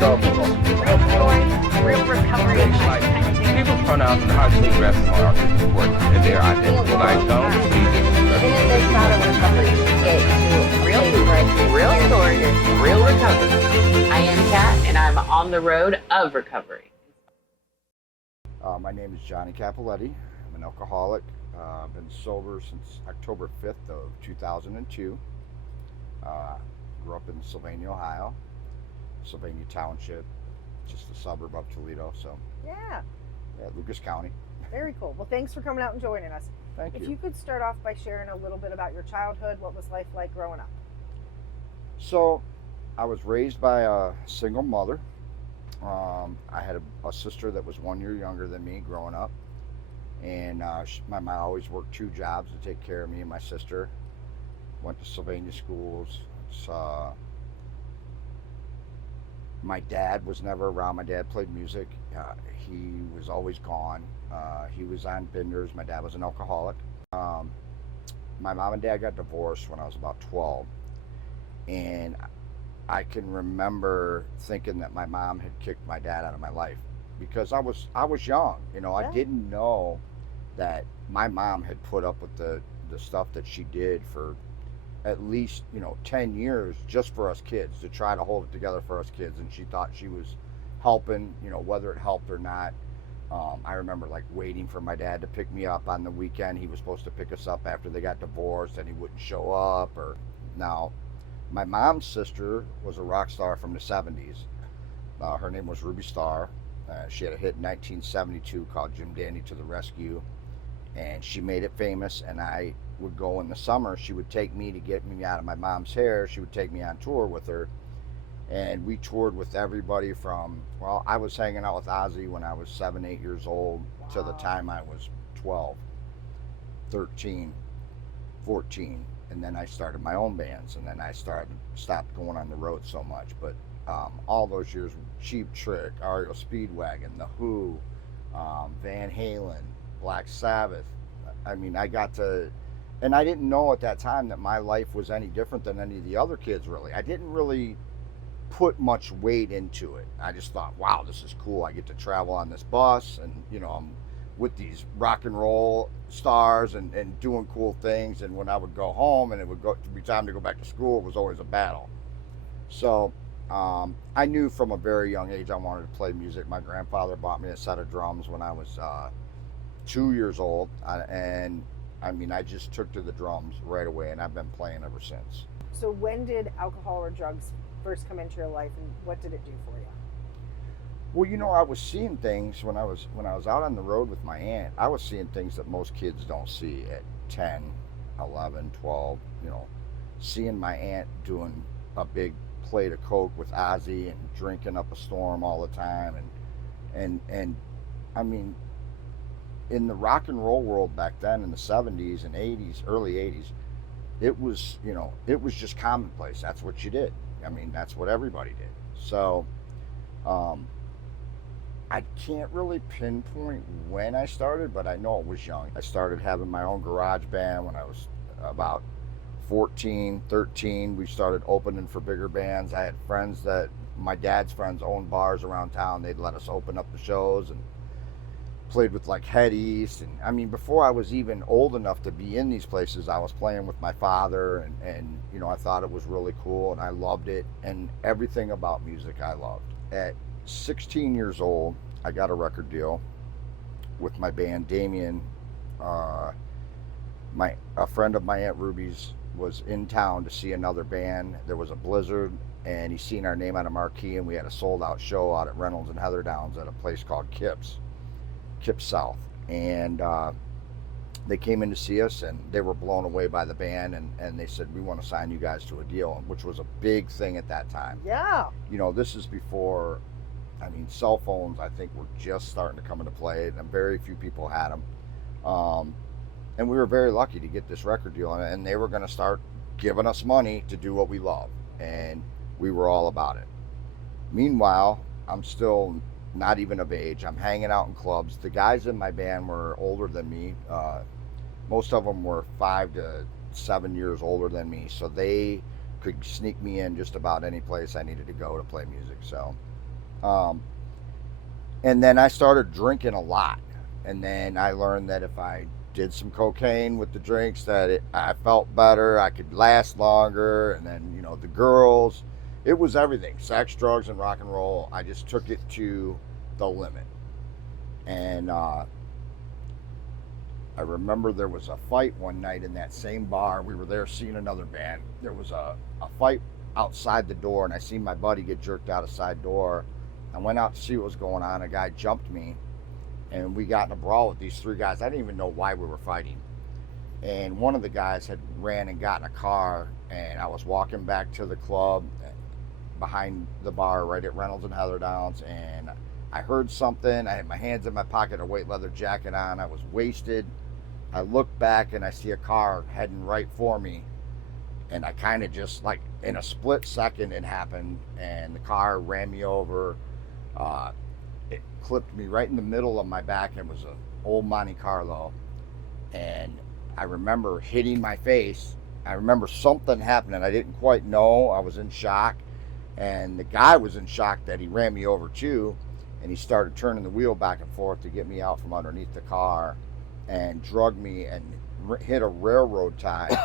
trouble. Real stories, real recovery. Like, people's pronouns and how they dress are important in their identity. Like, don't be Even if it's not a recovery, get to real stories, real recovery. I am Kat, and I'm on the road of recovery. My name is Johnny Cappelletty. I'm an alcoholic. I've been sober since October 5th of 2002. Grew up in Sylvania, Ohio. Sylvania Township, just a suburb of Toledo. So Yeah, Lucas County. very cool. Well, thanks for coming out and joining us. Thank If you. you could start off by sharing a little bit about your childhood, what was life like growing up? So, I was raised by a single mother. I had a sister that was 1 year younger than me growing up. And my mom always worked two jobs to take care of me and my sister. Went to Sylvania schools. My dad was never around. My dad played music. He was always gone. He was on benders. My dad was an alcoholic. My mom and dad got divorced when I was about 12. And I can remember thinking that my mom had kicked my dad out of my life because I was young. You know, Yeah. I didn't know that my mom had put up with the stuff that she did for at least 10 years just for us kids, to try to hold it together for us kids. And she thought she was helping, whether it helped or not. I remember like waiting for my dad to pick me up on the weekend. He was supposed to pick us up after they got divorced and he wouldn't show up. Or now my mom's sister was a rock star from the 70s. Her name was Ruby Starr. She had a hit in 1972 called Jim Dandy to the Rescue, and she made it famous. And I would go in the summer. She would take me to get me out of my mom's hair. She would take me on tour with her, and we toured with everybody from, well, I was hanging out with Ozzy when I was 7, 8 years old to the time I was 12, 13, 14. And then I started my own bands, and then I stopped going on the road so much. But all those years, Cheap Trick, REO Speedwagon, The Who, Van Halen, Black Sabbath. I mean, I got to, and I didn't know at that time that my life was any different than any of the other kids, really. I didn't really put much weight into it. I just thought, wow, this is cool. I get to travel on this bus, and, I'm with these rock and roll stars and doing cool things. And when I would go home and it would be time to go back to school, it was always a battle. So I knew from a very young age I wanted to play music. My grandfather bought me a set of drums when I was 2 years old, and I mean, I just took to the drums right away, and I've been playing ever since. So when did alcohol or drugs first come into your life, and what did it do for you? Well, I was seeing things when I was out on the road with my aunt. I was seeing things that most kids don't see at 10, 11, 12, seeing my aunt doing a big plate of Coke with Ozzy and drinking up a storm all the time. And I mean, in the rock and roll world back then in the 70s and 80s, early 80s, it was just commonplace. That's what you did. I mean, that's what everybody did. So, I can't really pinpoint when I started, but I know it was young. I started having my own garage band when I was about 14, 13. We started opening for bigger bands. I had friends my dad's friends owned bars around town. They'd let us open up the shows, and played with like Head East. And I mean, before I was even old enough to be in these places, I was playing with my father, and I thought it was really cool, and I loved it, and everything about music I loved. At 16 years old, I got a record deal with my band. Damien, a friend of my Aunt Ruby's, was in town to see another band. There was a blizzard, and he seen our name on a marquee, and we had a sold out show out at Reynolds and Heatherdowns at a place called Kips South. And they came in to see us, and they were blown away by the band, and they said, we want to sign you guys to a deal, which was a big thing at that time. Yeah. This is before, cell phones, I think, were just starting to come into play, and very few people had them. And we were very lucky to get this record deal, and they were going to start giving us money to do what we love, and we were all about it. Meanwhile, I'm still not even of age. I'm hanging out in clubs. The guys in my band were older than me. Most of them were 5 to 7 years older than me, so they could sneak me in just about any place I needed to go to play music. So And then I started drinking a lot. And then I learned that if I did some cocaine with the drinks, that I felt better, I could last longer. And then, the girls, it was everything, sex, drugs, and rock and roll. I just took it to the limit. And I remember there was a fight one night in that same bar. We were there seeing another band. There was a fight outside the door, and I seen my buddy get jerked out a side door. I went out to see what was going on. A guy jumped me, and we got in a brawl with these three guys. I didn't even know why we were fighting. And one of the guys had ran and got in a car, and I was walking back to the club behind the bar right at Reynolds and Heatherdowns, and I heard something. I had my hands in my pocket, a white leather jacket on. I was wasted. I look back and I see a car heading right for me, and I kind of just, like, in a split second it happened, and the car ran me over. It clipped me right in the middle of my back. It was an old Monte Carlo, and I remember hitting my face. I remember something happening. I didn't quite know. I was in shock, and the guy was in shock that he ran me over too, and he started turning the wheel back and forth to get me out from underneath the car, and drug me and hit a railroad tie.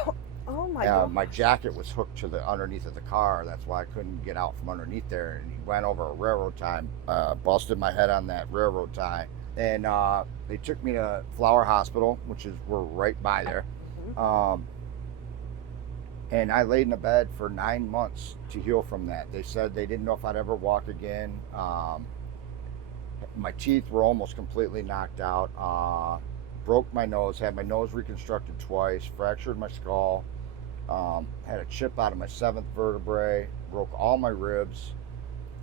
Oh my God. My jacket was hooked to the underneath of the car. That's why I couldn't get out from underneath there. And he went over a railroad tie, busted my head on that railroad tie. And they took me to Flower Hospital, which we're right by there. Mm-hmm. And I laid in a bed for 9 months to heal from that. They said they didn't know if I'd ever walk again. My teeth were almost completely knocked out. Broke my nose, had my nose reconstructed twice, fractured my skull, had a chip out of my 7th vertebrae, broke all my ribs.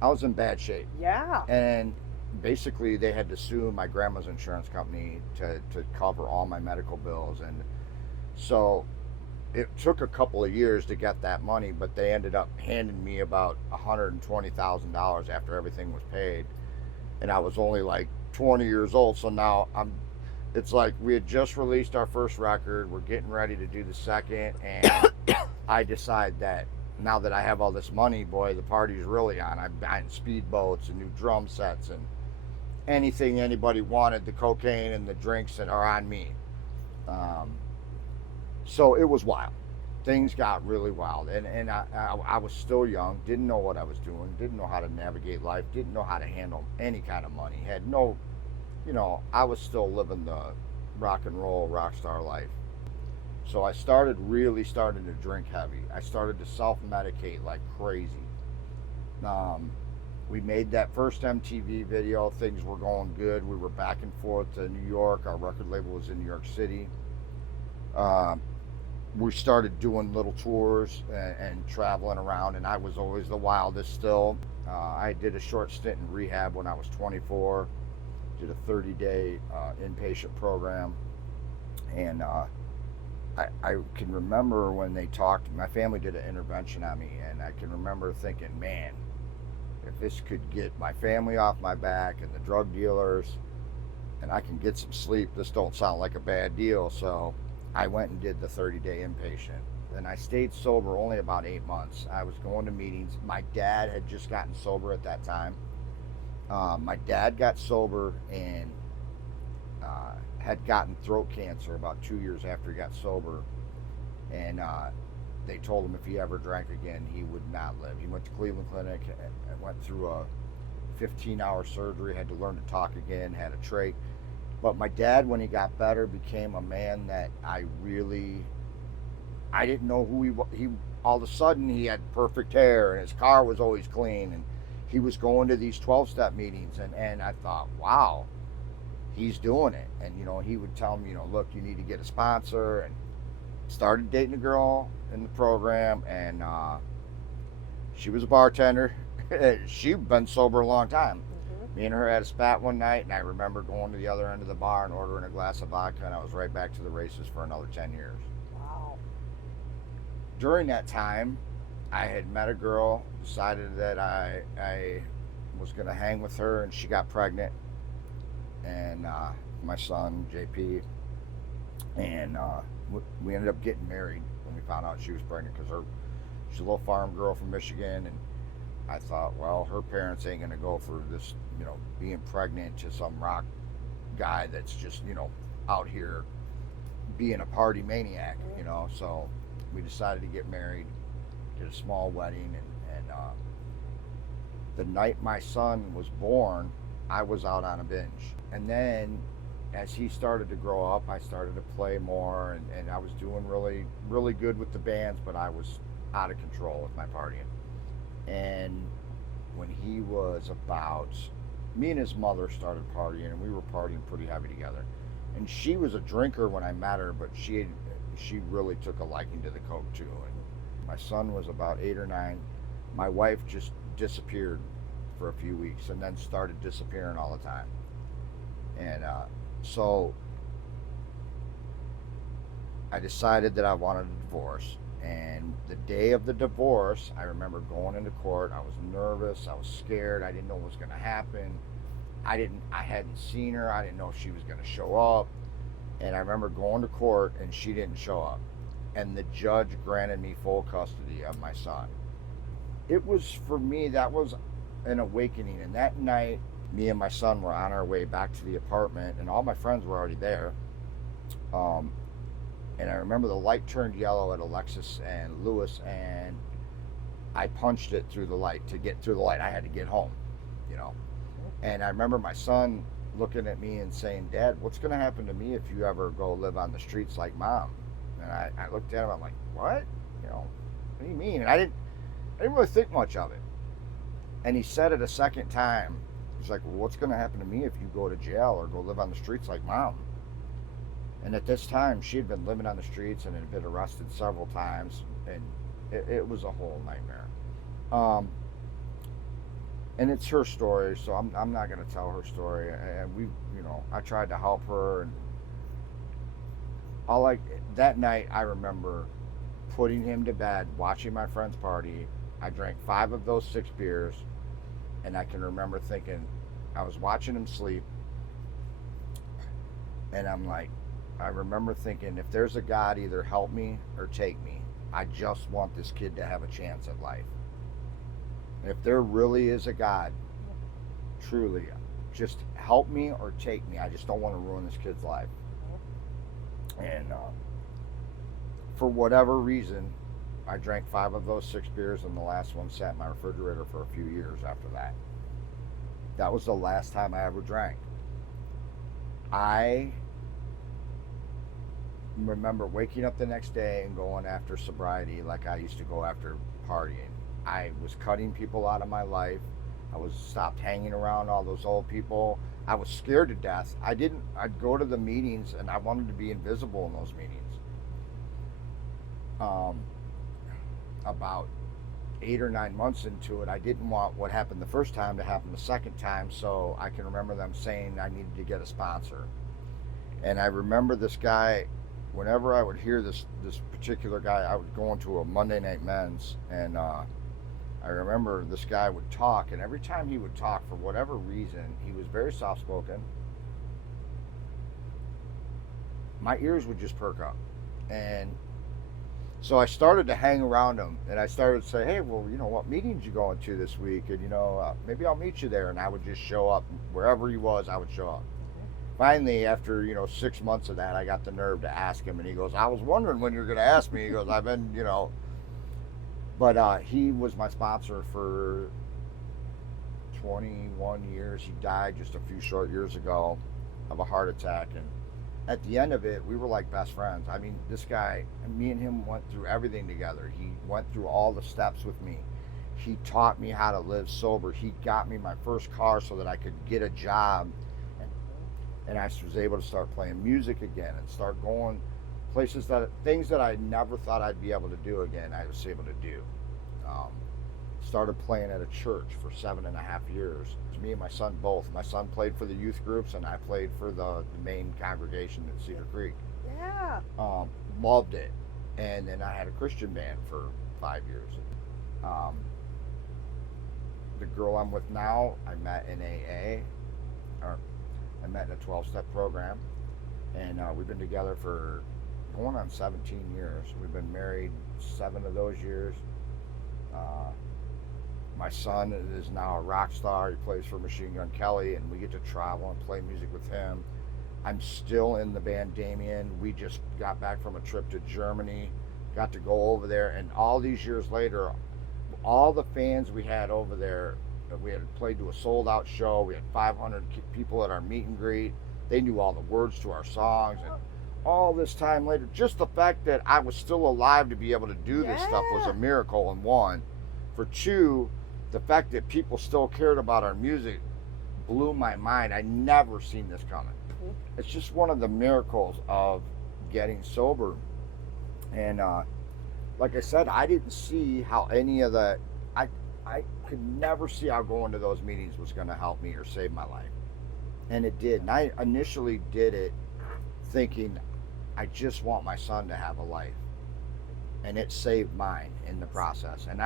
I was in bad shape. Yeah. And basically they had to sue my grandma's insurance company to cover all my medical bills. And so it took a couple of years to get that money, but they ended up handing me about $120,000 after everything was paid. And I was only like 20 years old, so now it's like we had just released our first record. We're getting ready to do the second, and I decide that now that I have all this money, boy, the party's really on. I'm buying speedboats and new drum sets and anything anybody wanted, the cocaine and the drinks that are on me. So it was wild. Things got really wild, and I was still young, didn't know what I was doing, didn't know how to navigate life, didn't know how to handle any kind of money, had no, I was still living the rock and roll rock star life. So I really started to drink heavy. I started to self-medicate like crazy. We made that first MTV video. Things were going good. We were back and forth to New York. Our record label was in New York City. We started doing little tours and traveling around, and I was always the wildest still. I did a short stint in rehab when I was 24. Did a 30-day inpatient program, and I can remember when they talked, my family did an intervention on me, and I can remember thinking, man, if this could get my family off my back and the drug dealers, and I can get some sleep, this don't sound like a bad deal. So I went and did the 30-day inpatient. Then I stayed sober only about 8 months. I was going to meetings. My dad had just gotten sober at that time. My dad got sober and had gotten throat cancer about 2 years after he got sober. And they told him if he ever drank again, he would not live. He went to Cleveland Clinic and went through a 15-hour surgery, had to learn to talk again, had a trach. But my dad, when he got better, became a man that I didn't know who he was. All of a sudden, he had perfect hair, and his car was always clean, and he was going to these 12-step meetings, and I thought, wow, he's doing it. And, he would tell me, look, you need to get a sponsor, and started dating a girl in the program, and she was a bartender. She'd been sober a long time. Mm-hmm. Me and her had a spat one night, and I remember going to the other end of the bar and ordering a glass of vodka, and I was right back to the races for another 10 years. Wow. During that time, I had met a girl, decided that I was going to hang with her, and she got pregnant, and my son, JP, and we ended up getting married when we found out she was pregnant, because she's a little farm girl from Michigan, and I thought, well, her parents ain't gonna go for this, being pregnant to some rock guy that's just, out here being a party maniac, So we decided to get married, did a small wedding, and the night my son was born, I was out on a binge. And then as he started to grow up, I started to play more, and I was doing really, really good with the bands, but I was out of control with my partying. And when he was about, me and his mother started partying, and we were partying pretty heavy together. And she was a drinker when I met her, but she really took a liking to the coke too. And my son was about 8 or 9. My wife just disappeared for a few weeks, and then started disappearing all the time. And so I decided that I wanted a divorce. And the day of the divorce, I remember going into court. I was nervous. I was scared. I didn't know what was going to happen. I hadn't seen her. I didn't know if she was going to show up. And I remember going to court, and she didn't show up. And the judge granted me full custody of my son. It was, for me, that was an awakening. And that night, me and my son were on our way back to the apartment, and all my friends were already there. And I remember the light turned yellow at Alexis and Lewis, and I punched it through the light. To get through the light, I had to get home, And I remember my son looking at me and saying, "Dad, what's going to happen to me if you ever go live on the streets like Mom?" And I looked at him, I'm like, "What? What do you mean?" And I didn't really think much of it. And he said it a second time. He's like, "Well, what's going to happen to me if you go to jail or go live on the streets like Mom?" And at this time, she had been living on the streets and had been arrested several times, and it was a whole nightmare. And it's her story, so I'm not going to tell her story. And I tried to help her, and that night, I remember putting him to bed, watching my friends party. I drank 5 of those 6 beers, and I can remember thinking, I was watching him sleep, and I remember thinking, if there's a God, either help me or take me. I just want this kid to have a chance at life. And if there really is a God, truly, just help me or take me. I just don't want to ruin this kid's life. And for whatever reason, I drank 5 of those 6 beers, and the last one sat in my refrigerator for a few years after that. That was the last time I ever drank. I remember waking up the next day and going after sobriety like I used to go after partying. I was cutting people out of my life. I was stopped hanging around all those old people. I was scared to death. I'd go to the meetings, and I wanted to be invisible in those meetings. About 8 or 9 months into it, I didn't want what happened the first time to happen the second time, so I can remember them saying I needed to get a sponsor. And I remember this guy, whenever I would hear this particular guy, I would go into a Monday Night Men's, and I remember this guy would talk, and every time he would talk, for whatever reason, he was very soft-spoken. My ears would just perk up. And so I started to hang around him, and I started to say, "Hey, well, what meetings you going to this week? And, maybe I'll meet you there." And I would just show up. Wherever he was, I would show up. Finally, after, 6 months of that, I got the nerve to ask him, and he goes, "I was wondering when you were going to ask me." He goes, "I've been, But he was my sponsor for 21 years. He died just a few short years ago of a heart attack. And at the end of it, we were like best friends. I mean, this guy, me and him went through everything together. He went through all the steps with me. He taught me how to live sober. He got me my first car so that I could get a job. And I was able to start playing music again and start going places, things that I never thought I'd be able to do again, I was able to do. Started playing at a church for 7.5 years. Me and my son both. My son played for the youth groups, and I played for the main congregation at Cedar Creek. Yeah. Loved it. And then I had a Christian band for 5 years. The girl I'm with now, I met in AA, or I met in a 12-step program, and we've been together for going on 17 years. We've been married 7 of those years. My son is now a rock star. He plays for Machine Gun Kelly, and we get to travel and play music with him. I'm still in the band Damien. We just got back from a trip to Germany, got to go over there, and all these years later, all the fans we had over there, we had played to a sold-out show. We had 500 people at our meet and greet. They knew all the words to our songs, and all this time later, just the fact that I was still alive to be able to do this stuff was a miracle. And one, for two, the fact that people still cared about our music blew my mind. I never seen this coming. It's just one of the miracles of getting sober. And like I said, I didn't see how any of the, I could never see how going to those meetings was going to help me or save my life. And it did. And I initially did it thinking, I just want my son to have a life. And it saved mine in the process. And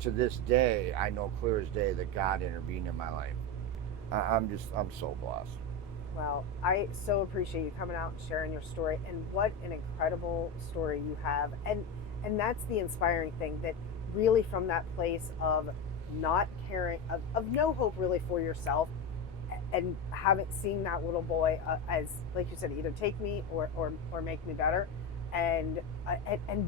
to this day, I know clear as day that God intervened in my life. I'm so blessed. Well, I so appreciate you coming out and sharing your story, and what an incredible story you have. And that's the inspiring thing, that really from that place of not caring, of no hope really for yourself, and haven't seen that little boy as, like you said, either take me or make me better, and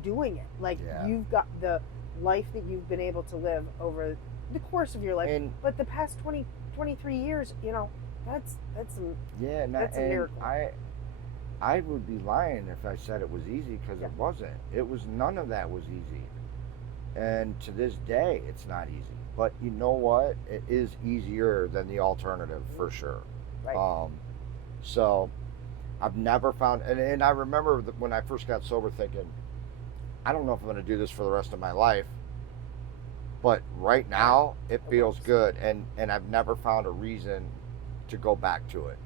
doing it. Like, you've got the life that you've been able to live over the course of your life, but the past 23 years, that's a miracle. I would be lying if I said it was easy, because it wasn't. It was, none of that was easy. And to this day, it's not easy. But you know what? It is easier than the alternative, for sure. Right. So I've never found, and I remember when I first got sober thinking, I don't know if I'm going to do this for the rest of my life. But right now, it feels good. And I've never found a reason to go back to it.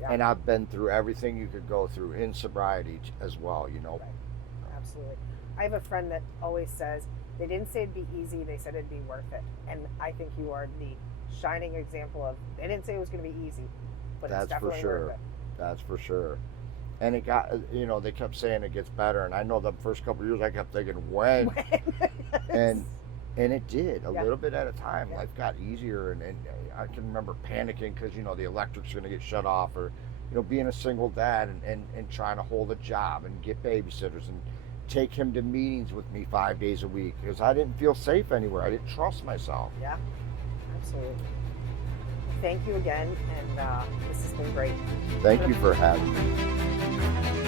Yeah. And I've been through everything you could go through in sobriety as well, Right. Absolutely. I have a friend that always says, they didn't say it'd be easy, they said it'd be worth it. And I think you are the shining example of, they didn't say it was going to be easy, but it's definitely worth it. That's for sure. And it got, they kept saying it gets better. And I know the first couple of years I kept thinking, when? Yes. And it did, a little bit at a time. Life got easier, and I can remember panicking because, the electric's going to get shut off, or, being a single dad and trying to hold a job and get babysitters and take him to meetings with me 5 days a week, because I didn't feel safe anywhere. I didn't trust myself. Yeah, absolutely. Thank you again, and this has been great. Thank you for having me.